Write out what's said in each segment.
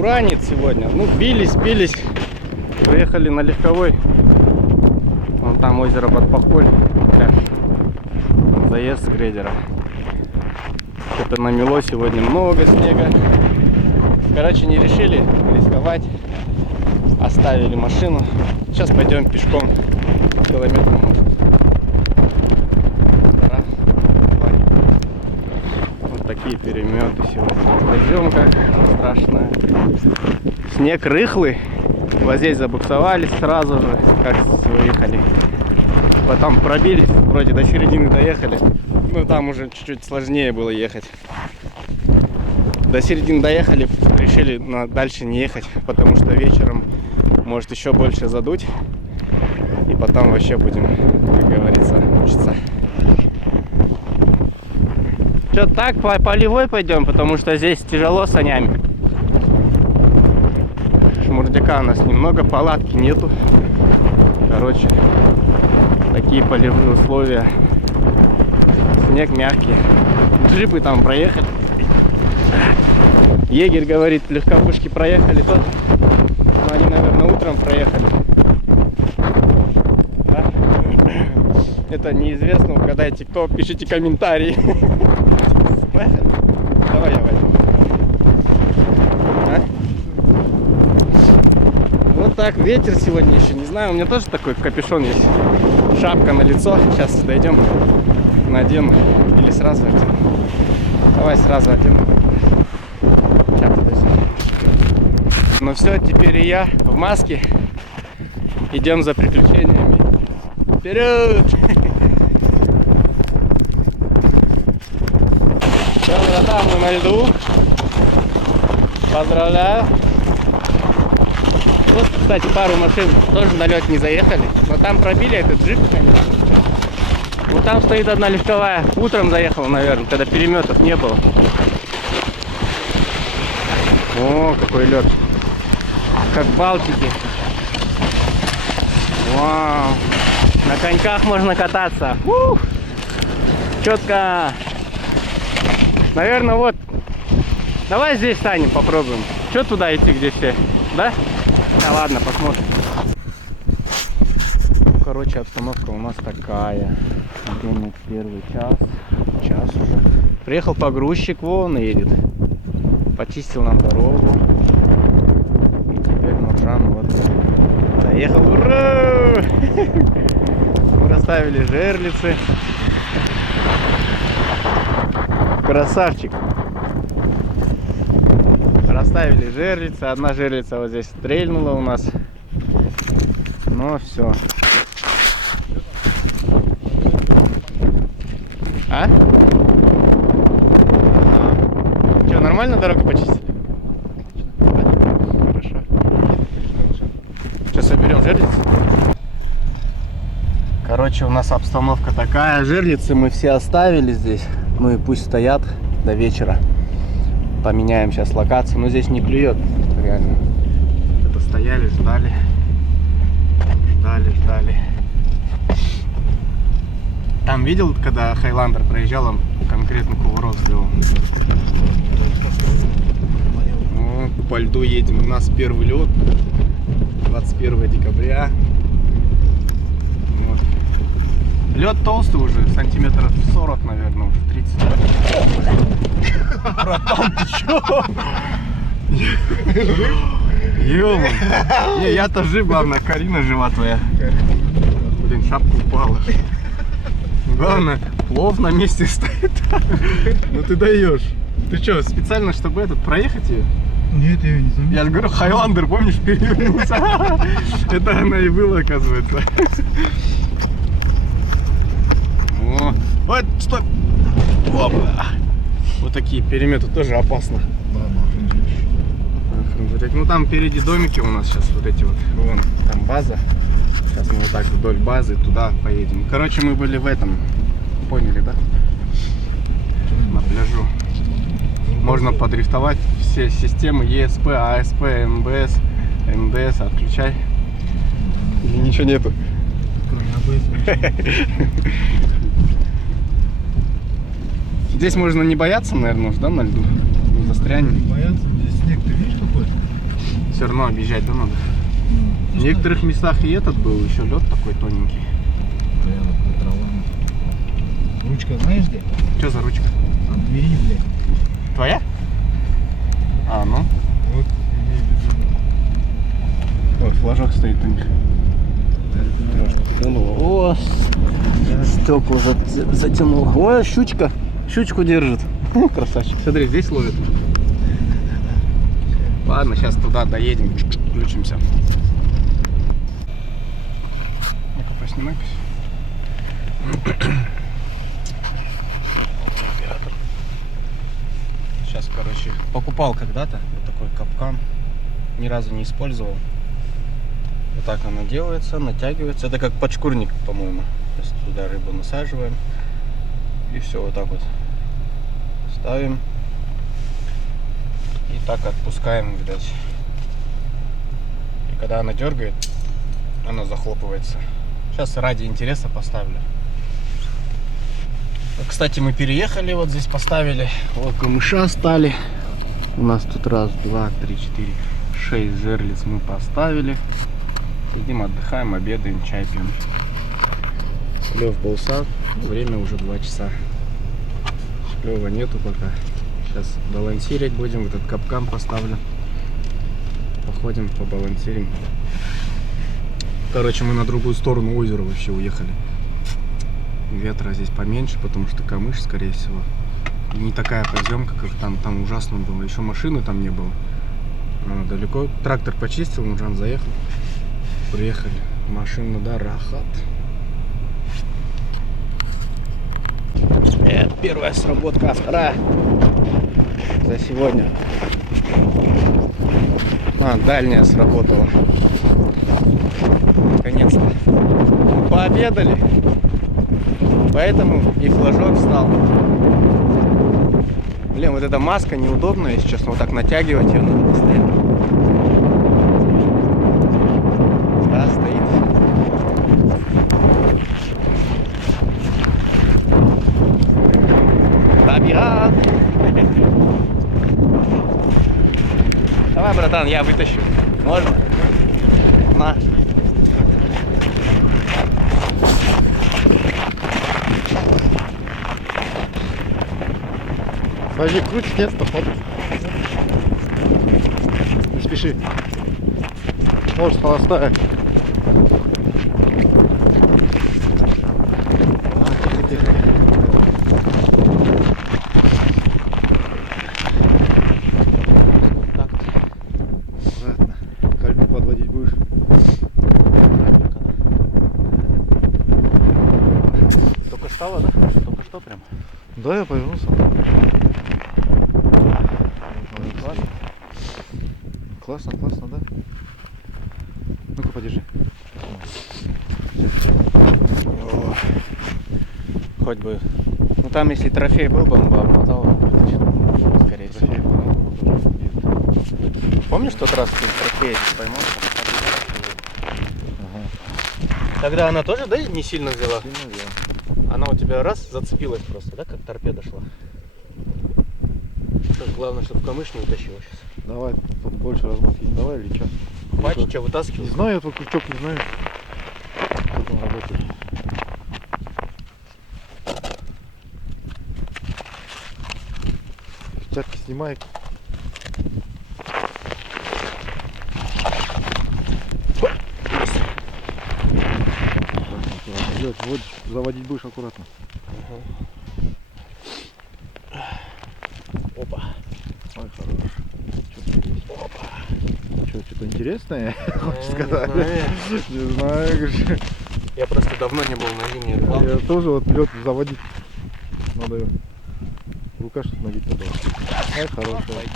буранит сегодня. Ну, бились. Приехали на легковой. Вон там озеро Подпахоль. Заезд с грейдера. Что-то намело сегодня, много снега. Короче, не решили рисковать. Оставили машину. Сейчас пойдем пешком. Километр, может. Вот такие переметы сегодня. Дождемка страшная. Снег рыхлый. Вот здесь забуксовались сразу же, как выехали. Потом пробились, вроде до середины доехали. Ну там уже чуть-чуть сложнее было ехать. До середины доехали, решили дальше не ехать, потому что вечером может еще больше задуть. И потом вообще будем, как говорится, мучиться. Что, так по полевой пойдем, потому что здесь тяжело с санями. Шмурдяка у нас немного, палатки нету. Короче, такие полевые условия. Снег мягкий. Джипы там проехали. Егерь говорит, легковушки проехали тоже. Но они, наверное, утром проехали. Да? Это неизвестно. Угадайте, кто. Пишите комментарии. Давай я возьму. А? Вот так, ветер сегодня еще. Не знаю, у меня тоже такой капюшон есть. Шапка на лицо. Сейчас дойдем, надену. Или сразу одену. Давай сразу одену. Сейчас, подожди. Ну все, теперь и я в маске. Идем за приключениями. Вперед! Все, братан, мы на льду. Поздравляю. Вот, кстати, пару машин тоже на лед не заехали. Но там пробили этот джип, конечно. Вот там стоит одна легковая. Утром заехала, наверное, когда переметов не было. О, какой лед. Как в Балтике. Вау. На коньках можно кататься. Четко. Наверное, вот. Давай здесь станем, попробуем. Что туда идти, где все? Да? Да ладно, посмотрим. Короче, обстановка у нас такая. Время первый час. Час уже. Приехал погрузчик, вон едет. Почистил нам дорогу. И теперь Нуржан вот доехал. Ура! Мы расставили жерлицы. Красавчик. Расставили жерлицы. Одна жерлица вот здесь стрельнула у нас. Ну все. А? Что, нормально дорогу почистили? Да? Хорошо. Сейчас соберем жерлицы. Короче, у нас обстановка такая. Жерлицы мы все оставили здесь. Ну и пусть стоят до вечера. Поменяем сейчас локацию. Но здесь не клюет, реально. Это стояли, ждали. Ждали. Там видел, когда Хайландер проезжал, он конкретно кувырок сделал. Ну, по льду едем. У нас первый лед. 21 декабря. Вот. Лед толстый уже, сантиметров 40, наверное, уже 30. Братан, ты чё? Ё-моё. Не, я-то жив, главное, Карина жива твоя. Блин, шапка упала. Главное, плов на месте стоит. Ну ты даешь. Ты что, специально, чтобы проехать ее? Нет, я ее не заметил. Я же говорю, Хайландер, помнишь, перевернулся. Это она и была, оказывается. О, вот, стой. Опа. Вот такие переметы тоже опасно. Ну там впереди домики у нас сейчас вот эти вот. Вон, там база. Сейчас мы вот так вдоль базы туда поедем. Короче, мы были в этом. Поняли, да? На пляжу. Можно подрифтовать все системы ESP, ASP, МБС, МДС. Отключай. Или ничего нету? Здесь можно не бояться, наверное, да, на льду? Не застрянем. Не бояться, здесь снег, ты видишь какой? Все равно объезжать, да, надо? В некоторых местах и этот был, еще лед такой тоненький. Прямо по травам. Ручка знаешь где? Что за ручка? От двери, блядь. Твоя? А, ну. Вот, имей в виду. Ой, флажок стоит у них. О, стекла затянуло. Ой, щучка. Щучку держит. Красавчик. Смотри, здесь ловит. Ладно, сейчас туда доедем, включимся. Ну-ка, поснимай-ка. Сейчас, короче, покупал когда-то вот такой капкан. Ни разу не использовал. Вот так оно делается, натягивается. Это как подшкурник, по-моему. То есть туда рыбу насаживаем. И все, вот так вот ставим. И так отпускаем, видать. И когда она дергает, она захлопывается. Сейчас ради интереса поставлю. Кстати, мы переехали, вот здесь поставили. Вот камыша стали. У нас тут раз, два, три, четыре, 6 жерлиц мы поставили. Сидим, отдыхаем, обедаем, чай пьем. Лев полса, время уже 2 часа. Лева нету пока. Сейчас балансировать будем, этот капкан поставлю. Походим, побалансирим. Короче, мы на другую сторону озера вообще уехали. Ветра здесь поменьше, потому что камыш, скорее всего. И не такая подъемка, как там. Там ужасно было. Еще машины там не было. Далеко. Трактор почистил, Нуржан заехал. Приехали. Машина, да, рахат. Первая сработка, а вторая за сегодня. Дальняя сработала. Наконец-то. Пообедали. Поэтому и флажок встал. Блин, вот эта маска неудобная, если честно. Вот так натягивать ее надо постоянно. Да, стоит. Табират. Давай, братан, я вытащу. Можно? На. Подожди, крутить нет, посмотрим. Не спеши. Может, холостая. Тихо. Аккуратно. Кальку подводить будешь? Только стало, да? Только что прям? Да, я повернулся. Классно. Классно, да? Ну-ка, подержи. О, хоть бы. Ну там, если трофей был бы, он бы обмотал, скорее всего. Помнишь тот раз ты трофей поймал? Ага. Тогда она тоже, да, не сильно взяла? Сильно взяла. Она у тебя раз зацепилась просто, да, как торпеда шла? Сейчас главное, чтобы камыш не утащила сейчас. Давай, тут больше размотки не давай или что? Хватит, что вытаскивал? Не знаю, я твой крючок не знаю. Как он работает. Тяжки снимай. Лёд, вот заводить будешь аккуратно. Опа. Ой, хорош. Опа. Что-то интересное? Хочешь сказать? Не знаю. Я просто давно не был на зимней рыбалке. Я тоже вот лед заводить. Надо ее. Рука что-то налить надо. Ай, хорошая.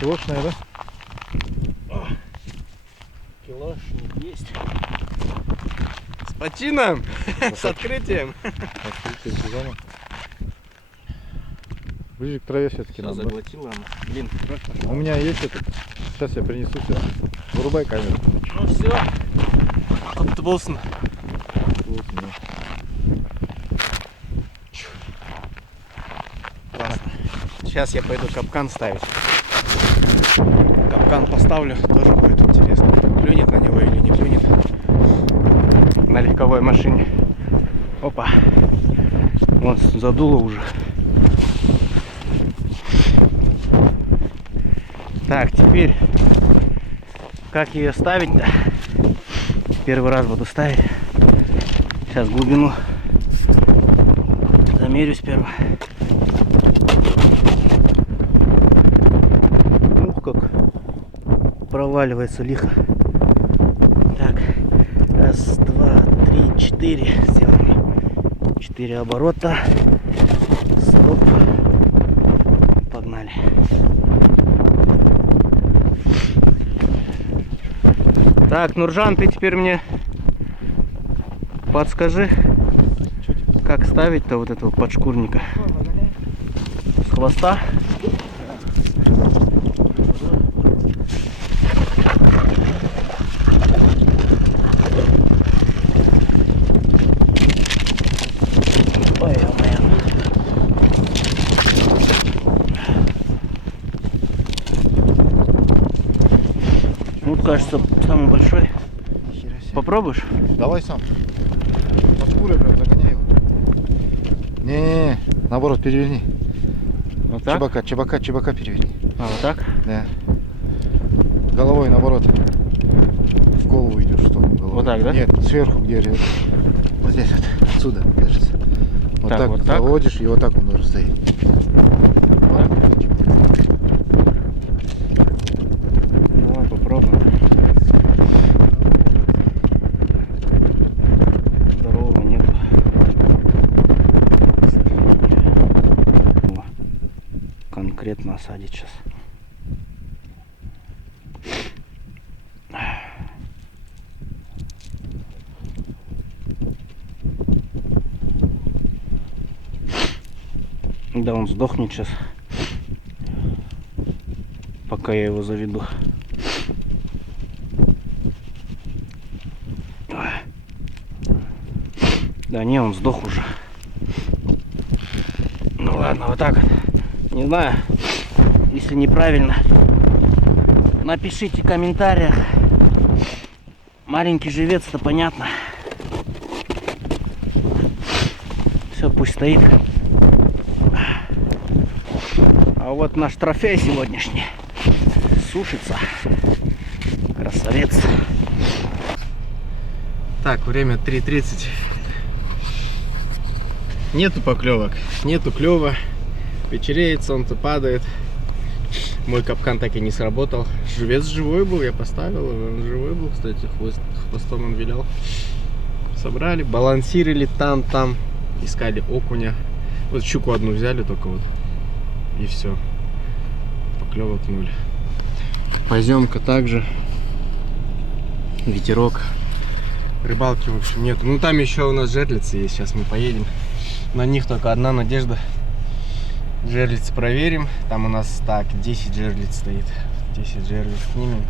Килошная, да? Килошник есть. С почином! С открытием! Открытие сезона. Ближе к траве все-таки надо. Заглотила она. Блин, У меня есть этот. Сейчас я принесу все. Вырубай камеру. ну все. Отбулся. Вот, да. Классно. Сейчас я пойду капкан ставить. Капкан поставлю, тоже будет интересно. Клюнет на него или не клюнет. На легковой машине. Опа. Вот задуло уже. Так, теперь как ее ставить-то? Первый раз буду ставить. Сейчас глубину замерюсь сперва. Ух, как проваливается лихо. Так, раз, два, три, 4 сделаем. 4 оборота. Стоп. Погнали. Так, Нуржан, ты теперь мне подскажи, как ставить-то вот этого подшкурника с хвоста. Ой, ну, кажется, самый большой. Попробуешь? Давай сам. Под шкурой прям загоняй его. Не, наоборот, переверни. Вот так? Чебака переверни. А, вот так? Да. Головой наоборот. В голову идешь, чтобы головой. Вот так, да? Нет, сверху где. Вот здесь вот. Отсюда держится. Вот Так, так вот так? заводишь, и вот так он должен стоять. Давай попробуем. Здорового нет. О, конкретно осадить сейчас. Да, он сдохнет сейчас, пока я его заведу. Да не, он сдох уже. Ну ладно, вот так вот. Не знаю, если неправильно, напишите в комментариях. Маленький живец-то понятно. Все, пусть стоит. А вот наш трофей сегодняшний сушится. Красавец. Так, время 3:30. Нету поклевок, нету клёва. Вечереет, солнце падает. Мой капкан так и не сработал. Живец живой был, я поставил. Он живой был, кстати, хвостом он вилял. Собрали, балансировали там. Искали окуня. Вот щуку одну взяли только вот. И все. Поклевок 0. Поземка также. Ветерок. Рыбалки, в общем, нету. Ну там еще у нас жерлицы есть. Сейчас мы поедем. На них только одна надежда. Жерлицы проверим. Там у нас так 10 жерлиц стоит. 10 жерлиц снимем.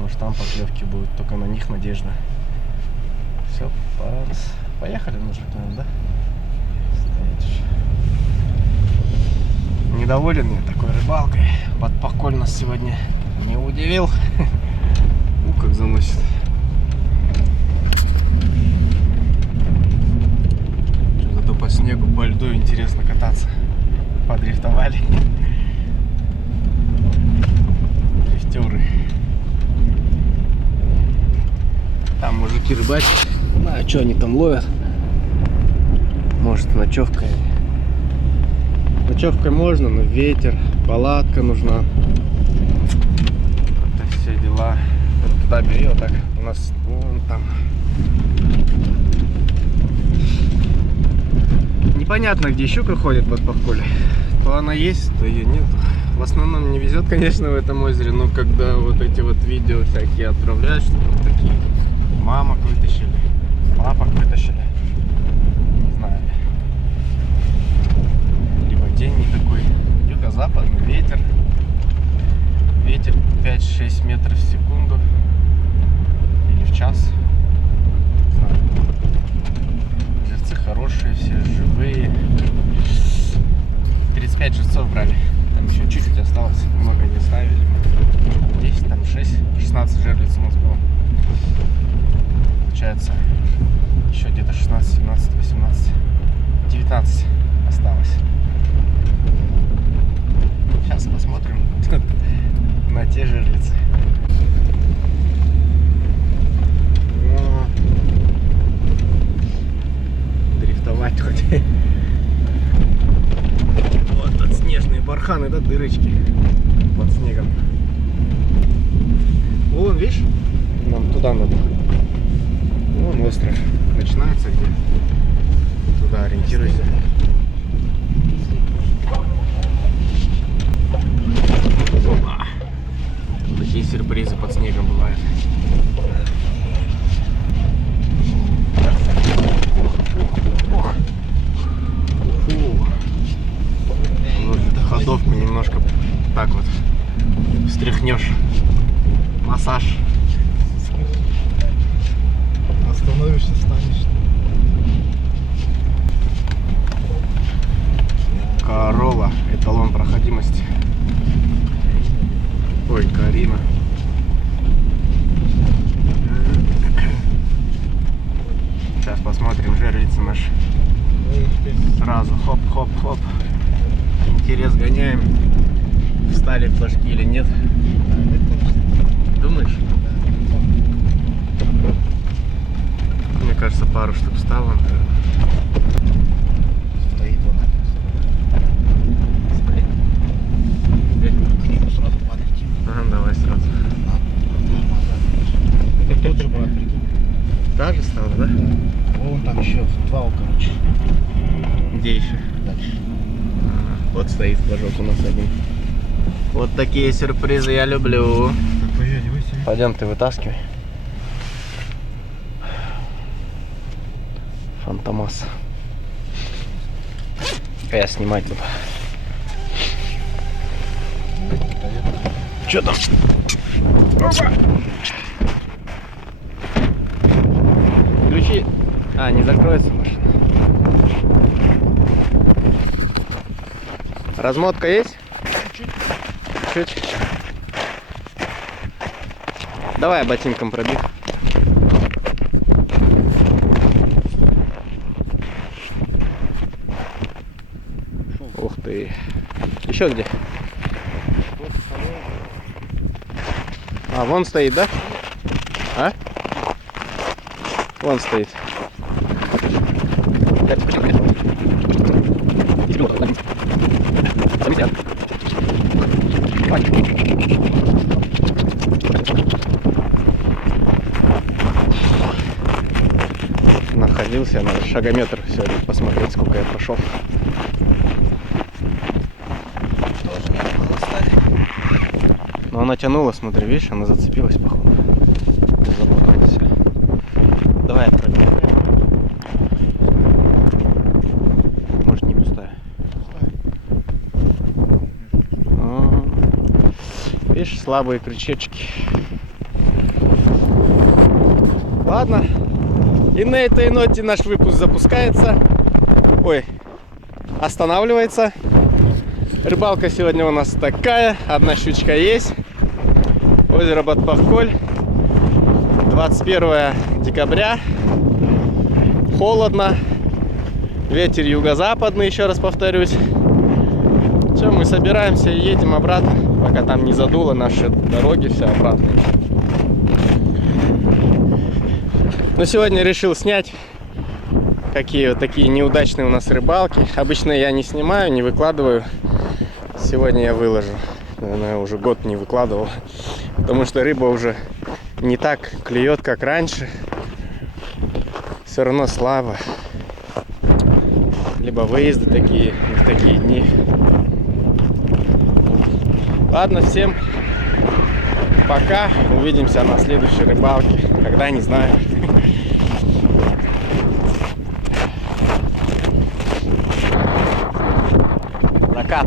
Может там поклевки будут. Только на них надежда. Все, поехали, нужно, да? Стоять еще. Недоволен я такой рыбалкой. Подпоколь нас сегодня не удивил. Как заносит. Зато по снегу, по льду интересно кататься. Подрифтовали. Дрифтеры. Там мужики рыбачат. Ну, а что они там ловят? Может, ночевкой. Ночевкой можно, но ветер, палатка нужна. Вот все дела. Вот туда бери, вот так. У нас вон там. Непонятно, где щука ходит под Пахколе. То она есть, то ее нет. В основном не везет, конечно, в этом озере, но когда вот эти вот видео всякие отправляют, что вот такие мамок вытащили, папок вытащили. Не знаю. Либо день не такой. Юго-западный ветер. Ветер 5-6 метров в секунду. Или в час. Не знаю. Озерцы хорошие, все живые. 35 живцов брали. Там еще чуть-чуть осталось, много не ставили. 10, там 6, 16 жерлиц у нас было. Получается, еще где-то 16, 17, 18, 19 осталось. Сейчас посмотрим на те жерлицы. Дрифтовать хоть. Вот тут снежные барханы, да, дырочки под снегом. Вон, видишь? Нам туда надо. Вон остров начинается где. Туда ориентируйся. Опа. Такие сюрпризы под снегом бывают. Ходовку немножко так вот встряхнешь. Массаж. Остановишься, станешь. Королла, эталон проходимости. Ой, Карина. Сейчас посмотрим жерлицы наши. Сразу хоп-хоп-хоп. Интерес гоняем. Встали флажки или нет? Думаешь? Мне кажется, пару штук встало, наверное. Стоит он. Стоит? К нему сразу подлетим. Ага, давай сразу. Тот же, брат, прикинь. Та же стала, да? Вон там еще два, короче. Где еще? Дальше. Вот стоит флажок у нас один. Вот такие сюрпризы я люблю. Пойдем, ты вытаскивай. Фантомас. А я снимать буду. Че там? Опа! Ключи. А, не закроется машина. Размотка есть? Чуть-чуть. Давай ботинком пробей. Ух ты. Еще где? А, вон стоит, да? А? Вон стоит. Находился, надо шагометр сегодня посмотреть, сколько я прошел. Но она тянула, смотри, видишь, она зацепилась, походу. Запуталась. Давай я пробегаю. Может, не пустая. Видишь, слабые крючочки. Ладно. И на этой ноте наш выпуск запускается. Ой, останавливается. Рыбалка сегодня у нас такая. Одна щучка есть. Озеро Батпахколь. 21 декабря. Холодно. Ветер юго-западный, еще раз повторюсь. Все, мы собираемся и едем обратно, пока там не задуло наши дороги, все обратно. Но сегодня решил снять, какие вот такие неудачные у нас рыбалки. Обычно я не снимаю, не выкладываю. Сегодня я выложу. Наверное, уже год не выкладывал. Потому что рыба уже не так клюет, как раньше. Все равно слабо. Либо выезды такие, в такие дни. Ладно, всем пока. Увидимся на следующей рыбалке. Когда, не знаю. Закат.